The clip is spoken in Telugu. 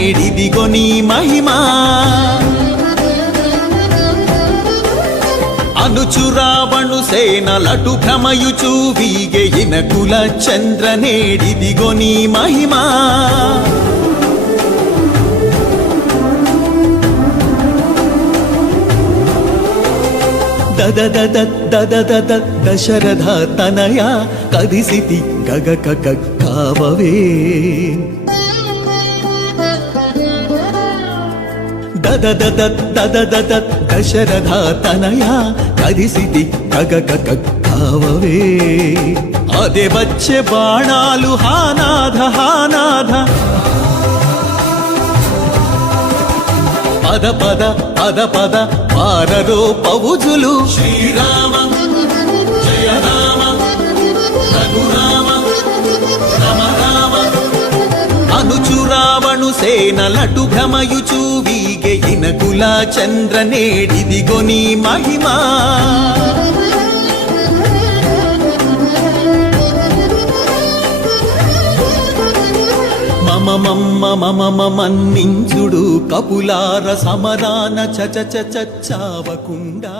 నేడిదిగో నీ మహిమా అనుచురావణు సేనలటు భ్రమయుచూ వీగెయిన కుల చంద్ర నేడిదిగో నీ మహిమా దద దశరథ తనయ కదిసితి గగ కావవే దద దశరథ తనయ కదిసితి గగ కావవే అదే వచ్చే బాణాలు హానాథ హానాథ పద పద పద పద పారరో పవుజులు శ్రీరామ జయ రామ రఘురామ రమ రామ అనుచురావణు సేనలటు భ్రమయుచూ వీగెయిన కుల చంద్ర నేడిదిగో నీ మహిమా మన్నించుడు కపులార సమరాన చచావకుండా